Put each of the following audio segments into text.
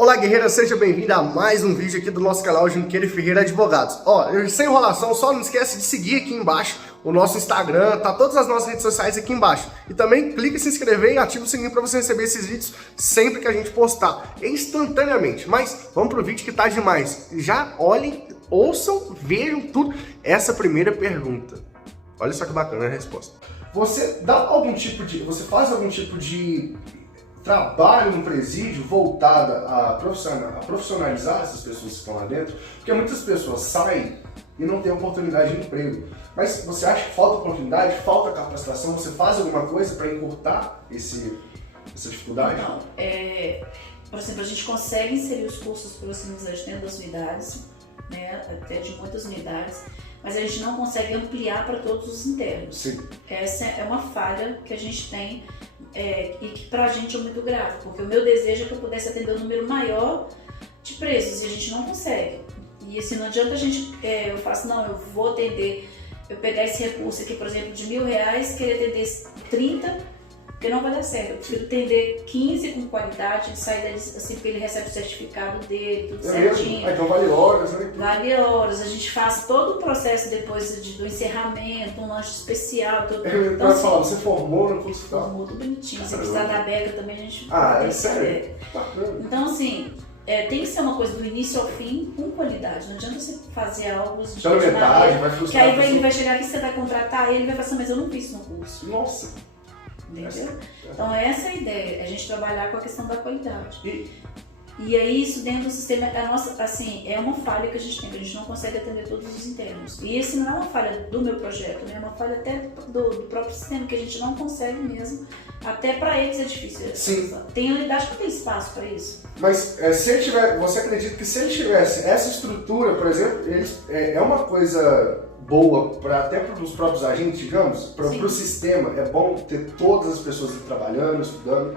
Olá, guerreira, seja bem-vindo a mais um vídeo aqui do nosso canal Junqueira e Ferreira Advogados. Sem enrolação, só não esquece de seguir aqui embaixo o nosso Instagram, tá todas as nossas redes sociais aqui embaixo. E também clica em se inscrever e ativa o sininho para você receber esses vídeos sempre que a gente postar, instantaneamente. Mas vamos pro vídeo que tá demais. Já olhem, ouçam, vejam tudo. Essa primeira pergunta. Olha só que bacana a resposta. Você faz algum tipo de trabalho no presídio voltada a profissionalizar essas pessoas que estão lá dentro? Porque muitas pessoas saem e não têm oportunidade de emprego. Mas você acha que falta oportunidade, falta capacitação? Você faz alguma coisa para encurtar essa dificuldade? Não, por exemplo, a gente consegue inserir os cursos profissionalizantes dentro das unidades, né, até de muitas unidades, mas a gente não consegue ampliar para todos os internos. Sim. Essa é uma falha que a gente tem e que pra gente é muito grave, porque o meu desejo é que eu pudesse atender um número maior de presos e a gente não consegue. E assim, não adianta a gente, eu faço, não, eu vou atender, eu pegar esse recurso aqui, por exemplo, de R$1.000, querer atender 30, porque não vai dar certo. Eu prefiro atender 15 com qualidade, sair dali assim, porque ele recebe o certificado dele, tudo certinho. Então vale horas, né? Vale horas, a gente faz todo o processo depois do encerramento, um lanche especial. Tudo. Então, assim, falar, você formou no curso? Formou tudo bonitinho. Se precisar da beca também a gente é sério? Bacana. Então, assim, tem que ser uma coisa do início ao fim com qualidade. Não adianta você fazer algo de metade, vai frustrar. que aí ele vai chegar aqui, você vai contratar e ele vai falar assim, mas eu não fiz no curso. Nossa! Entendeu? Então essa é a ideia, a gente trabalhar com a questão da qualidade. E aí isso dentro do sistema, é uma falha que a gente tem, que a gente não consegue atender todos os internos. E isso não é uma falha do meu projeto, né? É uma falha até do próprio sistema, que a gente não consegue mesmo. Até para eles é difícil. Sim. Tem unidade que tem espaço para isso. Mas se ele você acredita que se ele tivesse essa estrutura, por exemplo, é uma coisa boa até para os próprios agentes, digamos, para o sistema, é bom ter todas as pessoas trabalhando, estudando?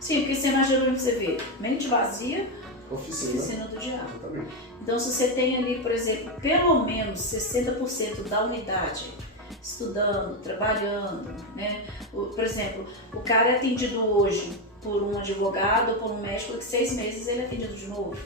Sim, porque você imagina você vê, mente vazia, oficina do diabo. Exatamente. Então se você tem ali, por exemplo, pelo menos 60% da unidade estudando, trabalhando, né? Por exemplo, o cara é atendido hoje por um advogado ou por um médico, que 6 meses ele é atendido de novo.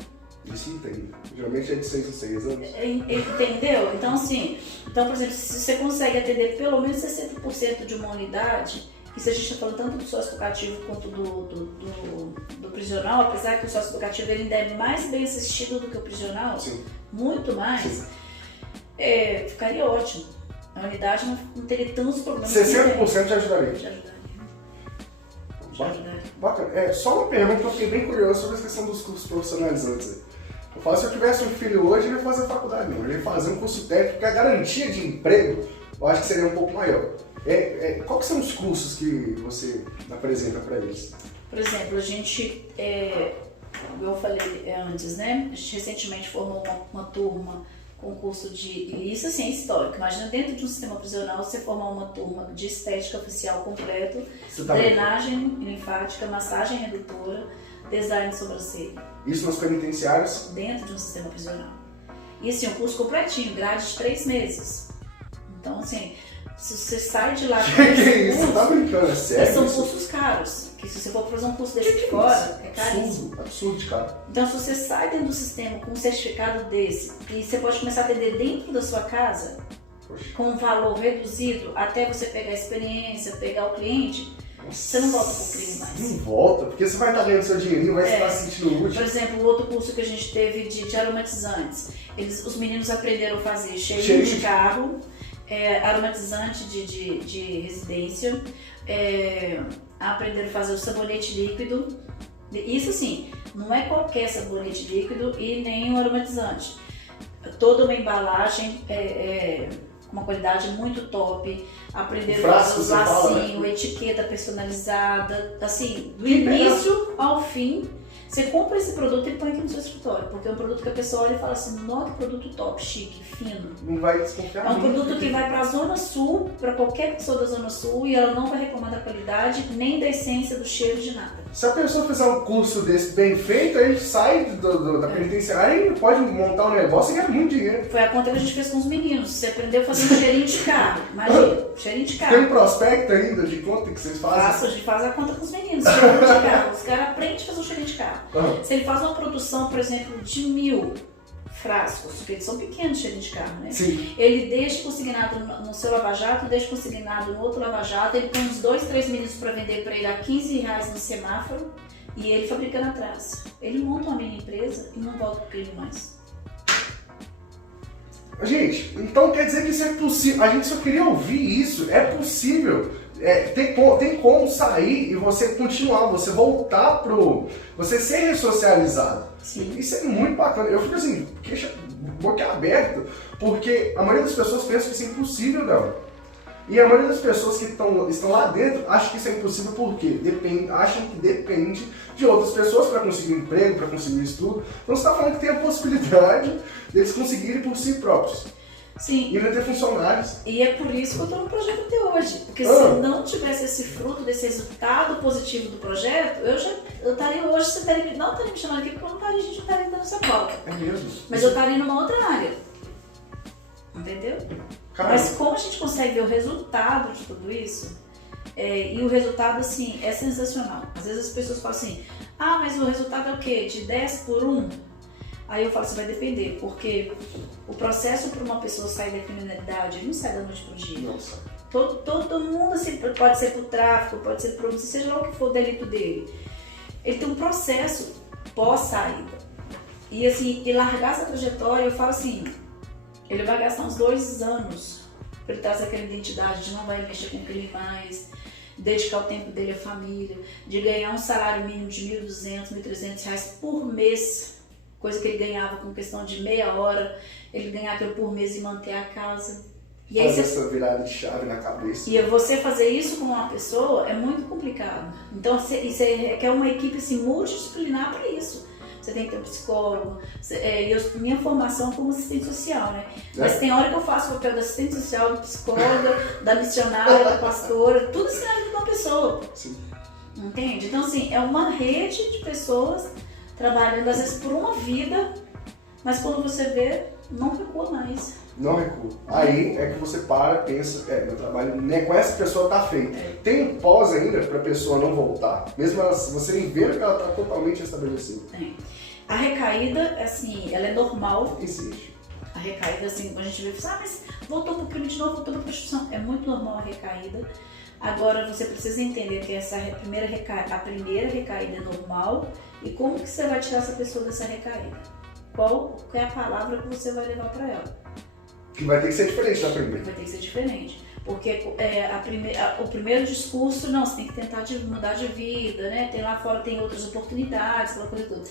Isso não tem. Geralmente é de 6 em 6 anos. Entendeu? Então, assim, por exemplo, se você consegue atender pelo menos 60% de uma unidade, e se a gente está falando tanto do sócio-educativo quanto do prisional, apesar que o sócio-educativo ele ainda é mais bem assistido do que o prisional, sim, muito mais, ficaria ótimo. A unidade não teria tantos problemas. 60% te ajudaria. Te ajudaria. Bacana. Só uma pergunta que eu fiquei bem curioso sobre a questão dos cursos profissionalizantes. Eu falo, se eu tivesse um filho hoje, ele ia fazer faculdade não. Ele ia fazer um curso técnico, porque a garantia de emprego eu acho que seria um pouco maior. Quais são os cursos que você apresenta para eles? Por exemplo, a gente, eu falei antes, né? A gente recentemente formou uma turma com curso de... Isso assim é histórico. Imagina dentro de um sistema prisional você formar uma turma de estética facial completo, drenagem linfática, massagem redutora, design de sobrancelha. Isso nos penitenciários? Dentro de um sistema prisional. E assim, um curso completinho, grade de 3 meses. Então assim, se você sai de lá... Que é isso? Você tá brincando? É sério? São cursos caros. Que se você for fazer um curso desse de fora, é caríssimo. Absurdo de caro. Então, se você sai dentro do sistema com um certificado desse, e você pode começar a atender dentro da sua casa, com um valor reduzido, até você pegar a experiência, pegar o cliente, você não volta pro crime mais. Não volta, porque você vai estar ganhando seu dinheirinho, vai estar se sentindo útil. Por exemplo, o outro curso que a gente teve de aromatizantes, os meninos aprenderam a fazer cheirinho de carro, aromatizante de residência, aprenderam a fazer o sabonete líquido. Isso assim, não é qualquer sabonete líquido e nem um aromatizante. Toda uma embalagem com uma qualidade muito top. Aprenderam a fazer os lacinhos, etiqueta personalizada, assim, do início ao fim. Você compra esse produto e põe aqui no seu escritório, porque é um produto que a pessoa olha e fala assim, nossa, que produto top, chique, fino. Não vai desconfiar. É um produto que vai para a Zona Sul, para qualquer pessoa da Zona Sul, e ela não vai reclamar da qualidade, nem da essência, do cheiro, de nada. Se a pessoa fizer um curso desse bem feito, aí sai da penitenciária e pode montar um negócio e ganhar muito dinheiro. Foi a conta que a gente fez com os meninos. Você aprendeu a fazer um cheirinho de carro. Imagina, cheirinho de carro. Tem prospecto ainda de conta que vocês fazem? A gente faz a conta com os meninos, cheirinho de carro. Os caras aprendem a fazer um cheirinho de carro. Se ele faz uma produção, por exemplo, de 1000 frascos, porque eles são pequenos, cheirinho de carro, né? Sim. Ele deixa consignado no seu lava-jato, deixa consignado no outro lava-jato, ele põe uns 2, 3 meninos para vender para ele a R$15 no semáforo e ele fabricando atrás. Ele monta uma mini empresa e não volta pro crime mais. Gente, então quer dizer que isso é possível. A gente só queria ouvir isso. É possível. Tem como sair e você continuar, você voltar você ser ressocializado. Sim. Isso é muito bacana. Eu fico assim, boca aberta, porque a maioria das pessoas pensa que isso é impossível, não. E a maioria das pessoas que estão lá dentro acham que isso é impossível porque acham que depende de outras pessoas para conseguir um emprego, para conseguir um estudo. Então você está falando que tem a possibilidade deles conseguirem por si próprios. Sim. E ainda ter funcionários. E é por isso que eu estou no projeto até hoje. Porque se não tivesse esse fruto, desse resultado positivo do projeto, eu estaria hoje, não estaria me chamando aqui porque a gente não estaria dando essa volta. É mesmo. Mas eu estaria numa outra área. Entendeu? Caramba. Mas como a gente consegue ver o resultado de tudo isso, e o resultado, assim, é sensacional. Às vezes as pessoas falam assim, mas o resultado é o quê? De 10 por 1? Aí eu falo, vai depender, porque o processo para uma pessoa sair da criminalidade, ele não sai da noite pro dia. Nossa. Todo mundo, assim, pode ser por tráfico, pode ser por seja lá o que for o delito dele. Ele tem um processo pós-saída. E assim, e largar essa trajetória, eu falo assim, ele vai gastar uns 2 anos para ele trazer aquela identidade de não vai mexer com crime mais, dedicar o tempo dele à família, de ganhar um salário mínimo de R$1.200, R$1.300 por mês, coisa que ele ganhava com questão de meia hora, ele ganhar aquilo por mês e manter a casa. E aí essa virada de chave na cabeça. E você fazer isso com uma pessoa é muito complicado. Então você requer uma equipe assim, multidisciplinar para isso. Você tem que ter um psicólogo, minha formação como assistente social, né? Mas tem hora que eu faço o papel da assistente social, da psicóloga, da missionária, da pastora, tudo isso na vida de uma pessoa. Sim. Entende? Então assim, é uma rede de pessoas trabalhando às vezes por uma vida, mas quando você vê, não recua mais. Não recua. Aí é que você para, pensa, meu trabalho com essa pessoa tá feito. Tem um pós ainda pra pessoa não voltar? Mesmo você ver que ela tá totalmente estabelecida? Tem. A recaída, assim, ela é normal. Existe. A recaída, assim, quando a gente vê, mas voltou pro crime de novo, voltou pra prostituição. É muito normal a recaída. Agora, você precisa entender que a primeira recaída é normal. E como que você vai tirar essa pessoa dessa recaída? Qual é a palavra que você vai levar pra ela? Que vai ter que ser diferente da primeira. Vai ter que ser diferente. Porque o primeiro discurso, não, você tem que tentar mudar de vida, né? Tem lá fora, tem outras oportunidades, aquela coisa toda.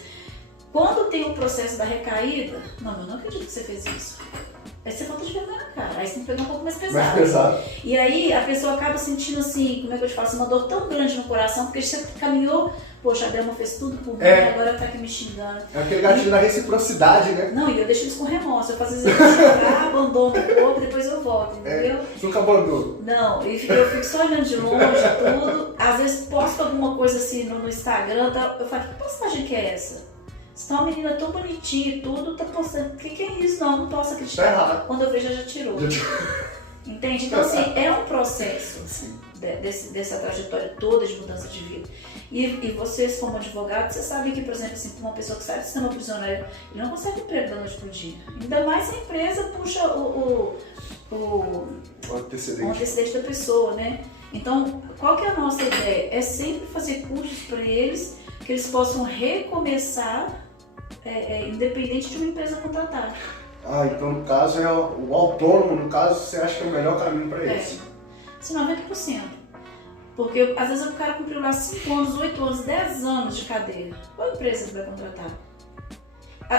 Quando tem o processo da recaída, não, eu não acredito que você fez isso. Aí você falta de vergonha na cara, aí você tem que pegar um pouco mais pesado. Mais pesado. E aí a pessoa acaba sentindo assim, como é que eu te falo, uma dor tão grande no coração, porque você caminhou, poxa, a Delma fez tudo por mim, agora tá aqui me xingando. É aquele gatilho da reciprocidade, né? Não, e eu deixo isso com remorso, eu faço às vezes eu chorar, abandono o corpo, depois eu volto, entendeu? Nunca abandono. Não, eu fico só olhando de longe, tudo. Às vezes posto alguma coisa assim no Instagram, eu falo, que postagem que é essa? Você tá uma menina tão bonitinha e tudo, tá postando. O que é isso? Não posso acreditar. Tá errado. Quando eu vejo, já tirou. Entende? Então, assim, é um processo dessa trajetória toda de mudança de vida. E vocês, como advogados, vocês sabem que, por exemplo, assim, uma pessoa que sai do sistema prisional, ele não consegue emprego da noite pro dia. Ainda mais se a empresa puxa o antecedente da pessoa, né? Então, qual que é a nossa ideia? É sempre fazer cursos para eles, que eles possam recomeçar, independente de uma empresa contratar. Então no caso é o autônomo, no caso você acha que é o melhor caminho para eles? Sim, 90%. Porque às vezes o cara cumpriu lá 5 anos, 8 anos, 10 anos de cadeia. Qual empresa que vai contratar?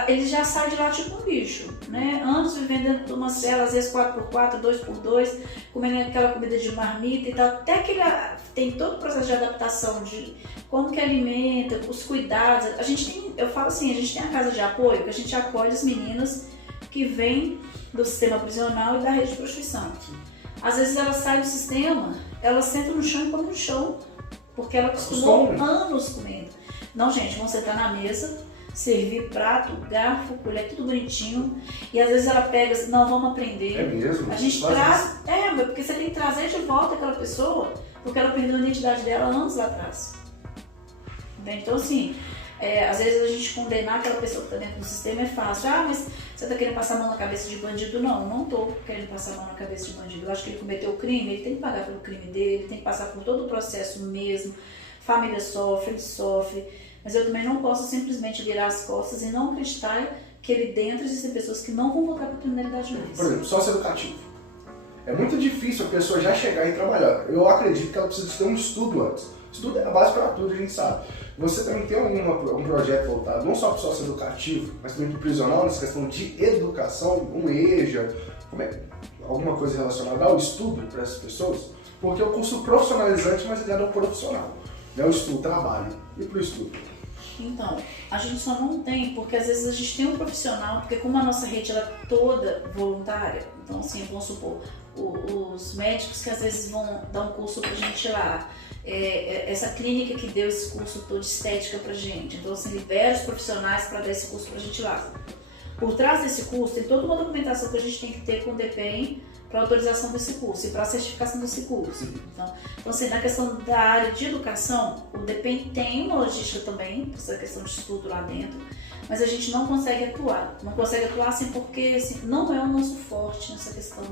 Ele já sai de lá tipo um bicho, né? Anos vivendo dentro de uma cela, às vezes 4x4, 2x2, comendo aquela comida de marmita e tal, até que ele tem todo o processo de adaptação de como que alimenta, os cuidados. Eu falo assim, a gente tem a casa de apoio, que a gente acolhe as meninas que vêm do sistema prisional e da rede de prostituição. Às vezes elas saem do sistema, elas sentam no chão e comem no chão, porque ela acostumou anos comendo. Não, gente, vão sentar na mesa, servir prato, garfo, colher, tudo bonitinho. E às vezes ela pega assim, não, vamos aprender. É mesmo? A gente traz, porque você tem que trazer de volta aquela pessoa, porque ela perdeu a identidade dela anos lá atrás. Entende? Então assim, às vezes a gente condenar aquela pessoa que está dentro do sistema é fácil. Ah, mas você está querendo passar a mão na cabeça de bandido? Não estou querendo passar a mão na cabeça de bandido. Eu acho que ele cometeu o crime, ele tem que pagar pelo crime dele, tem que passar por todo o processo mesmo. Família sofre, ele sofre. Mas eu também não posso simplesmente virar as costas e não acreditar que ali dentro existem pessoas que não vão voltar para a criminalidade mais. Por exemplo, sócio educativo. É muito difícil a pessoa já chegar e trabalhar. Eu acredito que ela precisa ter um estudo antes. Estudo é a base para tudo, a gente sabe. Você também tem um projeto voltado não só para o sócio educativo, mas também para o prisional, nessa questão de educação, um EJA, alguma coisa relacionada ao estudo para essas pessoas? Porque é um curso profissionalizante, mas ligado ao profissional. Não é o estudo, trabalho. E para o estudo? Então, a gente só não tem, porque às vezes a gente tem um profissional, porque como a nossa rede ela é toda voluntária, então assim, vamos supor, os médicos que às vezes vão dar um curso pra gente lá, essa clínica que deu esse curso todo de estética pra gente, então assim, libera os profissionais para dar esse curso pra gente lá. Por trás desse curso tem toda uma documentação que a gente tem que ter com o DPEM para autorização desse curso e para certificação desse curso. Então assim, na questão da área de educação, o DPEM tem uma logística também, essa questão de estudo lá dentro, mas a gente não consegue atuar. Não consegue atuar assim porque assim, não é o nosso forte nessa questão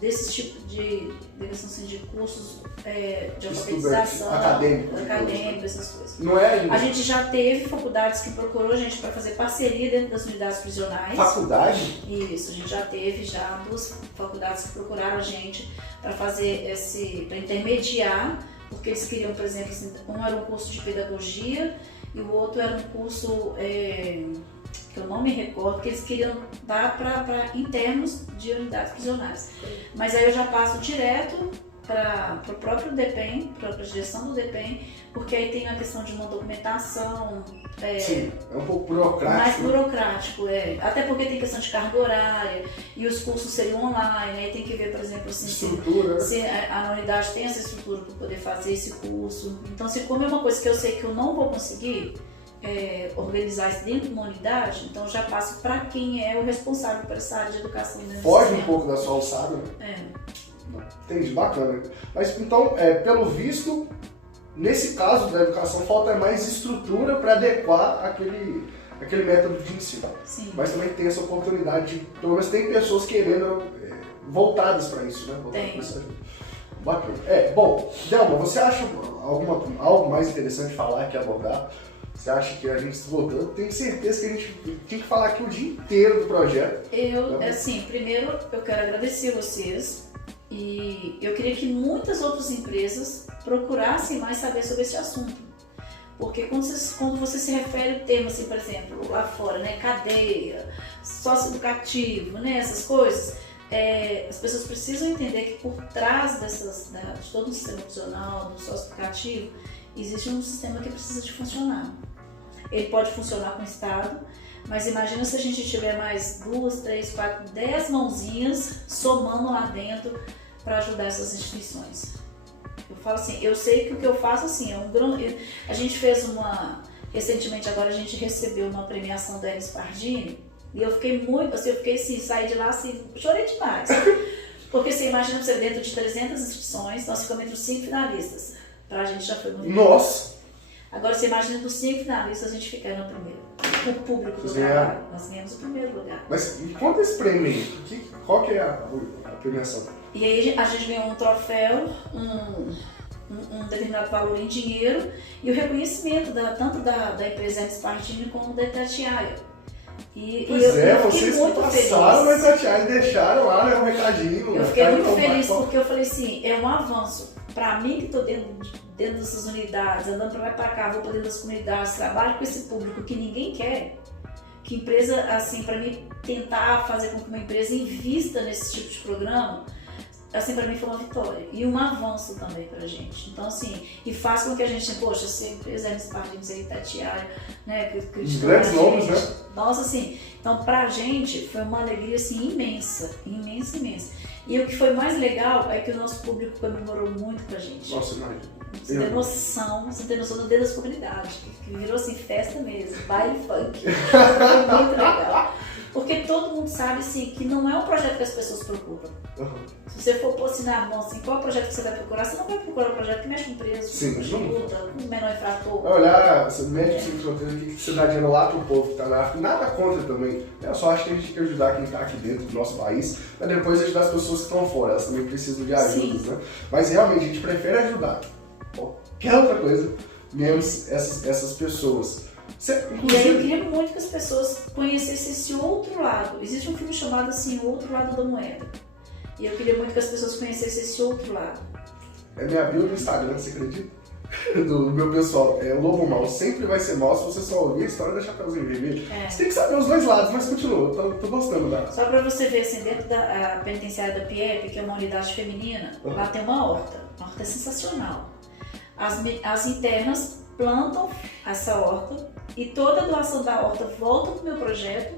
desse tipo de cursos de alfabetização, acadêmico, essas coisas. Não é ainda. A gente já teve faculdades que procurou a gente para fazer parceria dentro das unidades prisionais. Faculdade? Isso, a gente já teve duas faculdades que procuraram a gente para fazer para intermediar, porque eles queriam, por exemplo, assim, um era um curso de pedagogia e o outro era um curso que eu não me recordo, que eles queriam dar para internos de unidades prisionais. Mas aí eu já passo direto para o próprio DPEM, para a direção do DPEM, porque aí tem a questão de uma documentação. Sim, é um pouco burocrático. Mais burocrático, até porque tem questão de carga horária e os cursos seriam online, aí tem que ver, por exemplo, assim, se a unidade tem essa estrutura para poder fazer esse curso. Então, assim, como é uma coisa que eu sei que eu não vou conseguir organizar isso dentro de uma unidade, então já passo para quem é o responsável por essa área de educação. Foge um pouco da sua alçada, né? Entendi, bacana. Mas então, pelo visto, nesse caso da educação, falta mais estrutura para adequar aquele método de ensino. Sim. Mas também tem essa oportunidade de, pelo menos tem pessoas querendo, voltadas para isso, né? Tem. Bacana. Bom, Delma, você acha algo mais interessante de falar, que abordar? Você acha que a gente voltando? Tenho certeza que a gente tinha que falar aqui o dia inteiro do projeto. Primeiro eu quero agradecer vocês e eu queria que muitas outras empresas procurassem mais saber sobre esse assunto. Porque quando você se refere ao tema, assim, por exemplo, lá fora, né, cadeia, socioeducativo, né, essas coisas, as pessoas precisam entender que por trás de todo o sistema funcional, do socioeducativo, existe um sistema que precisa de funcionar. Ele pode funcionar com o Estado, mas imagina se a gente tiver mais 2, 3, 4, 10 mãozinhas somando lá dentro para ajudar essas instituições. Eu falo assim, eu sei que o que eu faço assim, a gente fez recentemente agora a gente recebeu uma premiação da Elis Pardini e eu fiquei muito, assim, saí de lá assim, chorei demais. Porque você imagina você dentro de 300 instituições, nós ficamos entre os 5 finalistas. Pra gente já foi muito. Nossa! Agora você imagina dos 5 finalistas a gente ficar no primeiro. O público do trabalho. Nós ganhamos o primeiro lugar. Mas me conta esse prêmio aí. Qual que é a premiação? E aí a gente ganhou um troféu, um determinado valor em dinheiro e o reconhecimento tanto da empresa Elis Pardini como da Itatiaia. Eu fiquei muito feliz. Passaram na Itatiaia e deixaram lá, né, um recadinho. Eu fiquei muito feliz porque eu falei assim, é um avanço. Para mim que estou dentro dessas unidades, andando para lá e para cá, vou para dentro das comunidades, trabalho com esse público que ninguém quer, que empresa, assim, para mim tentar fazer com que uma empresa invista nesse tipo de programa, assim, pra mim foi uma vitória e um avanço também pra gente. Então, assim, e faz com que a gente, poxa, sempre Hermes Pardines aí, Itatiaia, né, grandes nomes, né? Nossa, assim, então pra gente foi uma alegria, assim, imensa, imensa, imensa. E o que foi mais legal é que o nosso público comemorou muito com a gente. Nossa, imagina. Você tem noção do dedo das comunidades, que virou assim festa mesmo, baile funk. Foi muito legal. Porque todo mundo sabe assim, que não é um projeto que as pessoas procuram. Se você for pôr assim na mão, assim, qual é o projeto que você vai procurar, você não vai procurar um projeto que mexe com preço, com luta, com menor infrator. Vai olhar, você mete o fronteira aqui, que você dá dinheiro lá pro povo que tá na África, nada contra também. Eu só acho que a gente tem que ajudar quem tá aqui dentro do nosso país, mas depois ajudar as pessoas que estão fora, elas também precisam de ajuda, né? Mas realmente a gente prefere ajudar qualquer outra coisa, menos essas pessoas. E aí eu queria muito que as pessoas conhecessem esse outro lado. Existe um filme chamado assim, O Outro Lado da Moeda. E eu queria muito que as pessoas conhecessem esse outro lado. É minha bio do Instagram, você acredita? Do meu pessoal, o lobo mau sempre vai ser mau se você só ouvir a história da Chapeuzinho Vermelho. Você tem que saber os dois lados, mas continua, tô gostando da... Só pra você ver, assim, dentro da penitenciária da PIEP, que é uma unidade feminina, lá tem uma horta. A horta é sensacional. As internas plantam essa horta e toda a doação da horta volta pro meu projeto,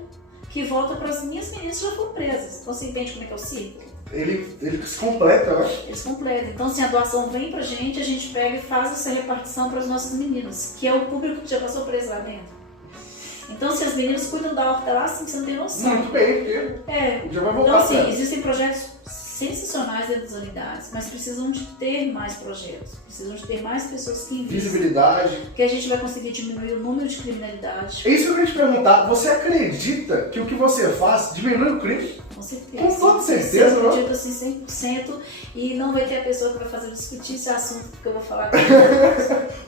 que volta para as minhas meninas que já foram presas. Então você entende como é que é o círculo? Ele se completa, né? Eles completam. Então, assim, a doação vem pra gente, a gente pega e faz essa repartição para as nossas meninas, que é o público que já passou preso lá dentro. Então, se as meninas cuidam da horta lá, assim, você não tem noção. Muito bem, porque já vai voltar. Então, assim, existem projetos sensacionais dentro das unidades, mas precisam de ter mais projetos, precisam de ter mais pessoas que investem. Visibilidade. Que a gente vai conseguir diminuir o número de criminalidade. É isso que eu queria te perguntar. Você acredita que o que você faz diminui o crime? Com certeza. Com toda certeza, não? Tipo assim, 100%. E não vai ter a pessoa que vai fazer discutir esse assunto que eu vou falar.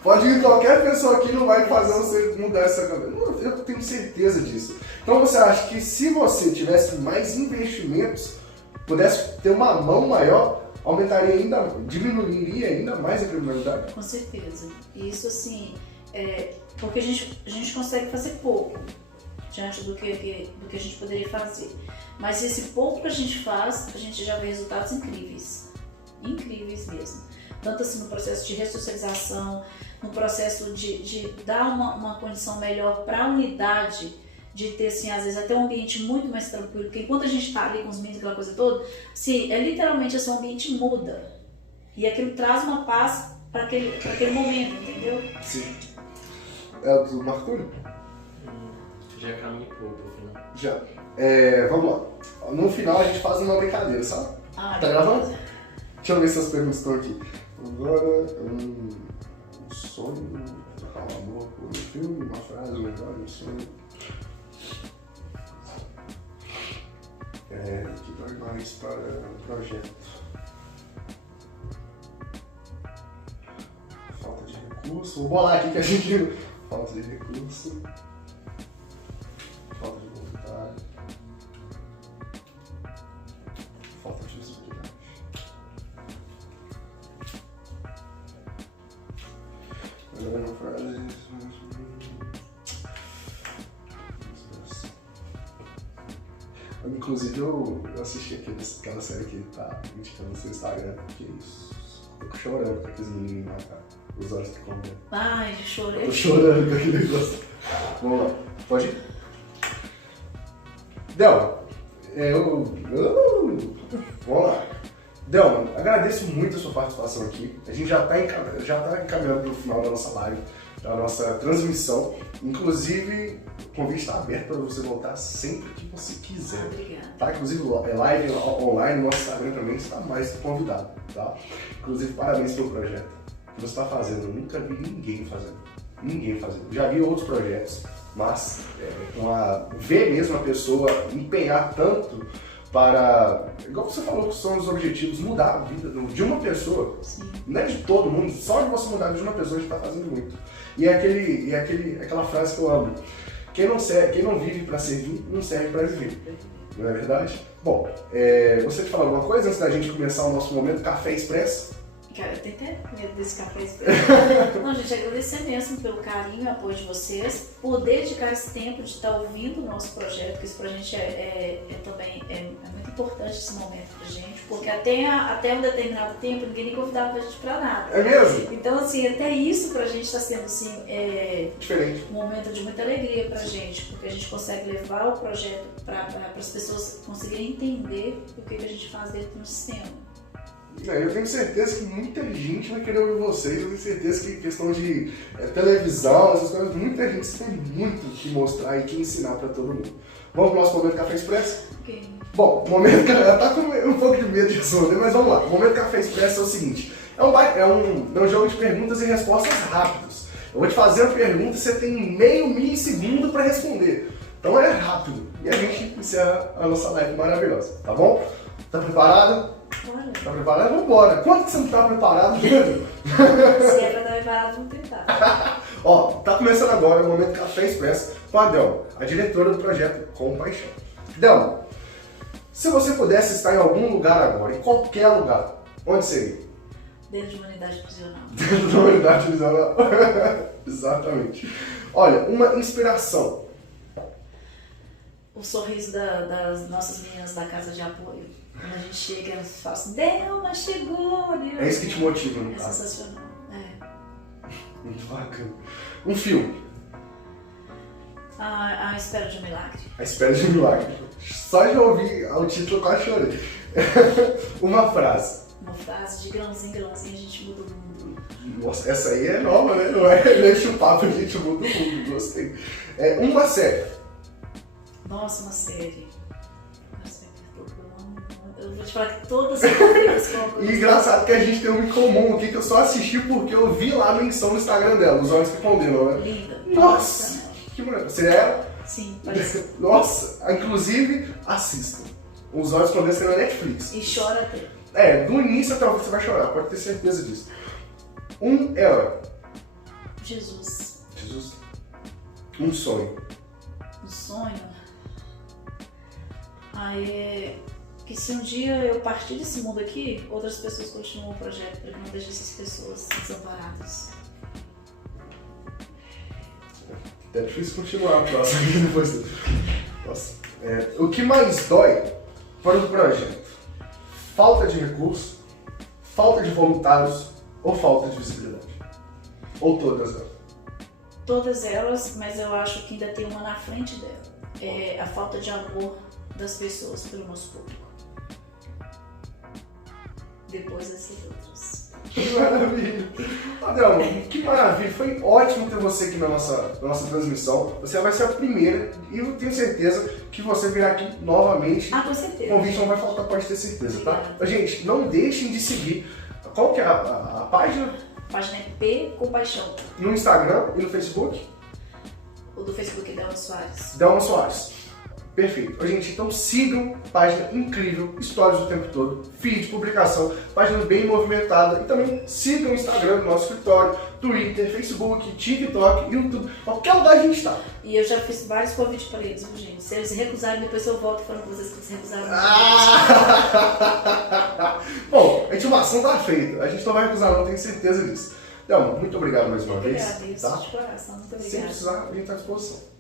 Pode ir qualquer pessoa aqui, não vai fazer você mudar essa cabeça. Eu tenho certeza disso. Então você acha que se você tivesse mais investimentos, pudesse ter uma mão maior, aumentaria ainda, diminuiria ainda mais a criminalidade? Com certeza. E isso assim, porque a gente consegue fazer pouco diante do que a gente poderia fazer. Mas esse pouco que a gente faz, a gente já vê resultados incríveis. Incríveis mesmo. Tanto assim no processo de ressocialização, no processo de dar uma condição melhor para a unidade, de ter, assim, às vezes até um ambiente muito mais tranquilo, porque enquanto a gente está ali com os meninos, aquela coisa toda, assim, literalmente esse ambiente muda. E aquilo traz uma paz para aquele momento, entendeu? Sim. É o do Marco Túlio? Já caminho pro final. Já. Vamos lá. No final a gente faz uma brincadeira, sabe? Tá gravando? Deixa eu ver se as perguntas estão aqui. Agora, um sonho, um amor por um filme, uma frase, um negócio, um sonho. Que dói mais para o projeto. Falta de recurso. Vou bolar aqui que a gente... Falta de recurso. Falta de vontade. Falta de visibilidade. Agora uma frase... Inclusive eu assisti aquela série que tá indicando no seu Instagram, que isso. Tô chorando com aqueles meninos lá, cara. Os olhos que comem. Ai, chorei. Tô chorando com aquele negócio. Vamos lá, pode ir? Delma, vamos lá. Delma, agradeço muito a sua participação aqui. A gente já tá encaminhando pro final da nossa live, da nossa transmissão. Inclusive, o convite está aberto para você voltar sempre que você quiser. Obrigada. Tá? Inclusive, live online no nosso Instagram também está mais que convidado. Tá? Inclusive, parabéns pelo projeto que você está fazendo. Eu nunca vi ninguém fazendo. Ninguém fazendo. Já vi outros projetos, mas ver mesmo a pessoa empenhar tanto para, igual você falou que são os objetivos, mudar a vida de uma pessoa. Sim. Não é de todo mundo, só de você mudar a vida de uma pessoa a gente está fazendo muito. E aquela frase que eu amo: quem não vive para servir, não serve para viver. Não é verdade? Bom, você te falou alguma coisa antes da gente começar o nosso momento Café Expresso? Cara, eu tenho até medo desse café expresso. Não, gente, agradecer mesmo pelo carinho e apoio de vocês, por dedicar esse tempo de estar ouvindo o nosso projeto, que isso pra gente também é muito importante esse momento pra gente, porque até um determinado tempo ninguém nem convidava a gente pra nada. É mesmo? Então, assim, até isso pra gente tá sendo, assim, Diferente. um momento de muita alegria pra gente, porque a gente consegue levar o projeto para as pessoas conseguirem entender o que a gente faz dentro do sistema. Eu tenho certeza que muita gente vai querer ouvir vocês, eu tenho certeza que questão de televisão, essas coisas, muita gente tem muito que mostrar e que ensinar pra todo mundo. Vamos pro nosso Momento Café Expresso? Ok. Bom, o Momento Café, tá com um pouco de medo de responder, mas vamos lá. O Momento Café Expresso é o seguinte, é um jogo de perguntas e respostas rápidos. Eu vou te fazer uma pergunta e você tem meio milissegundo pra responder. Então é rápido. E a gente encerra a nossa live maravilhosa, tá bom? Tá preparado? Bora. Tá preparado? Vamos embora. Quanto que você não tá preparado, Pedro? Se é pra dar preparado, vamos tentar. Ó, tá começando agora o Momento Café Expresso com a Delma, a diretora do projeto Compaixão. Delma, se você pudesse estar em algum lugar agora, em qualquer lugar, onde seria? Dentro de uma unidade prisional. Dentro da unidade prisional. Exatamente. Olha, uma inspiração. O sorriso das nossas meninas da casa de apoio. Quando a gente chega, elas falam assim, Delma, chegou! Delma. É isso que te motiva, no É caso. sensacional. É. Muito bacana. Um filme. A espera de um milagre. A Espera de um Milagre. Só de ouvir o título eu quase chorei. Uma frase. Uma frase de grãozinho em grãozinho, a gente muda o mundo. Nossa, essa aí é nova, né? Não é deixa o papo, a gente muda o mundo. Gostei. Uma série. Nossa, uma série. Eu vou te falar que todas as séries E engraçado que a gente tem um em comum aqui que eu só assisti porque eu vi lá a menção no Instagram dela, Os Olhos que Condenam, né? Linda. Nossa! Que mulher. Você é? Sim, parece. Nossa! Inclusive, assistam. Os Olhos que Condenam tem na Netflix. E chora até. Do início até o fim você vai chorar, pode ter certeza disso. Um herói. Jesus. Jesus. Um sonho. Um sonho. Que se um dia eu partir desse mundo aqui, outras pessoas continuam o projeto para que não deixe essas pessoas desamparadas. É difícil continuar a próxima aqui depois. Nossa. O que mais dói para o projeto? Falta de recurso, falta de voluntários ou falta de visibilidade? Ou todas elas? Todas elas, mas eu acho que ainda tem uma na frente dela. É a falta de amor das pessoas pelo nosso público. Depois dessas outras. Que maravilha! Adelma, que maravilha! Foi ótimo ter você aqui na nossa transmissão. Você vai ser a primeira e eu tenho certeza que você virá aqui novamente. Com certeza. O convite não vai faltar, pode ter certeza, tá? Gente, não deixem de seguir. Qual que é a página? A página é P Compaixão. No Instagram e no Facebook? O do Facebook é Delma Soares. Delma Soares. Perfeito. Gente, então sigam, página incrível, stories o tempo todo, feed, publicação, página bem movimentada e também sigam o Instagram do nosso escritório, Twitter, Facebook, TikTok, YouTube, qualquer lugar a gente está. E eu já fiz vários convites para eles, viu, gente? Se eles recusarem, depois eu volto falando para vocês que eles recusaram. Bom, a intimação tá feita, a gente não vai recusar não, tenho certeza disso. Delma, muito obrigado mais uma vez. Agradeço, tá? de coração, muito obrigada. Sem precisar, a gente está à disposição.